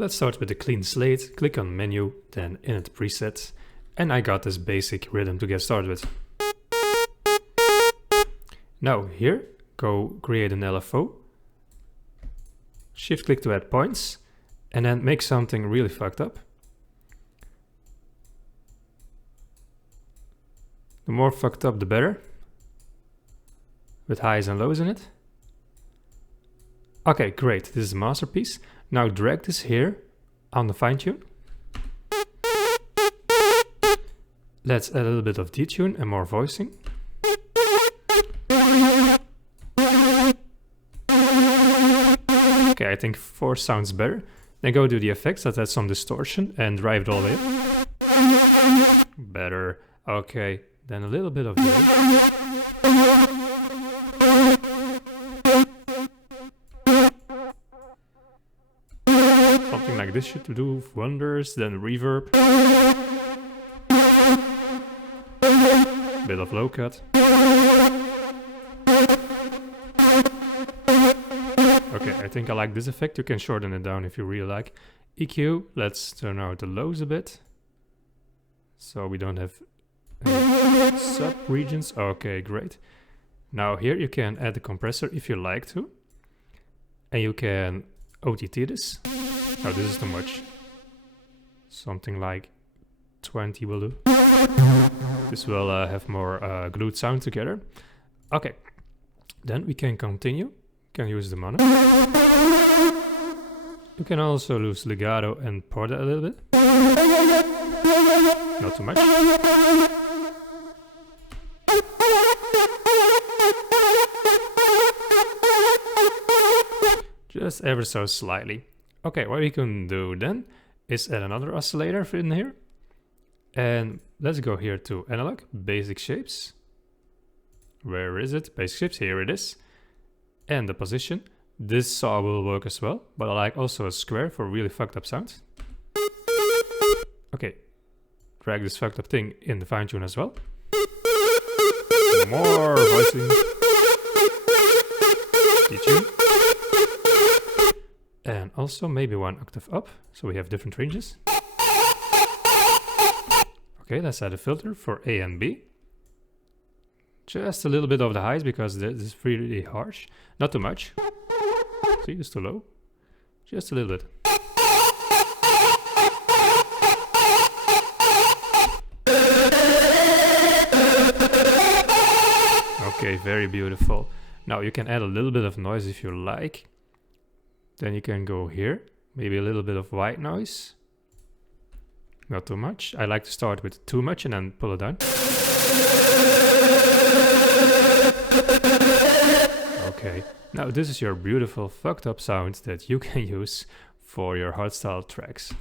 Let's start with a clean slate, click on menu, then init presets, and I got this basic rhythm to get started with. Now here, go create an LFO, shift click to add points, and then make something really fucked up. The more fucked up the better, with highs and lows in it. Okay, great, this is a masterpiece. Now drag this here on the fine tune. Let's add a little bit of detune and more voicing. Okay, I think 4 sounds better. Then go to the effects, let's add some distortion and drive it all the way up. Better. Okay, then a little bit of delay. Something like this should do wonders, then reverb. Bit of low cut. Okay, I think I like this effect. You can shorten it down if you really like. EQ, let's turn out the lows a bit. So we don't have sub-regions. Okay, great. Now here you can add the compressor if you like to. And you can OTT this. Now this is too much. Something like 20 will do. This will have more glued sound together. Okay, then we can continue. Can use the mono. You can also lose legato and port it a little bit. Not too much. Just ever so slightly. Okay, what we can do then is add another oscillator in here. And let's go here to analog, basic shapes. Where is it? Basic shapes, here it is. And the position. This saw will work as well, but I like also a square for really fucked up sounds. Okay, drag this fucked up thing in the fine tune as well. More voicing. Detune. And also maybe 1 octave up, so we have different ranges. Okay, let's add a filter for A and B. Just a little bit of the highs because this is really harsh. Not too much. See, it's too low. Just a little bit. Okay, very beautiful. Now you can add a little bit of noise if you like. Then you can go here. Maybe a little bit of white noise. Not too much. I like to start with too much and then pull it down. Okay, now this is your beautiful fucked up sound that you can use for your hardstyle tracks.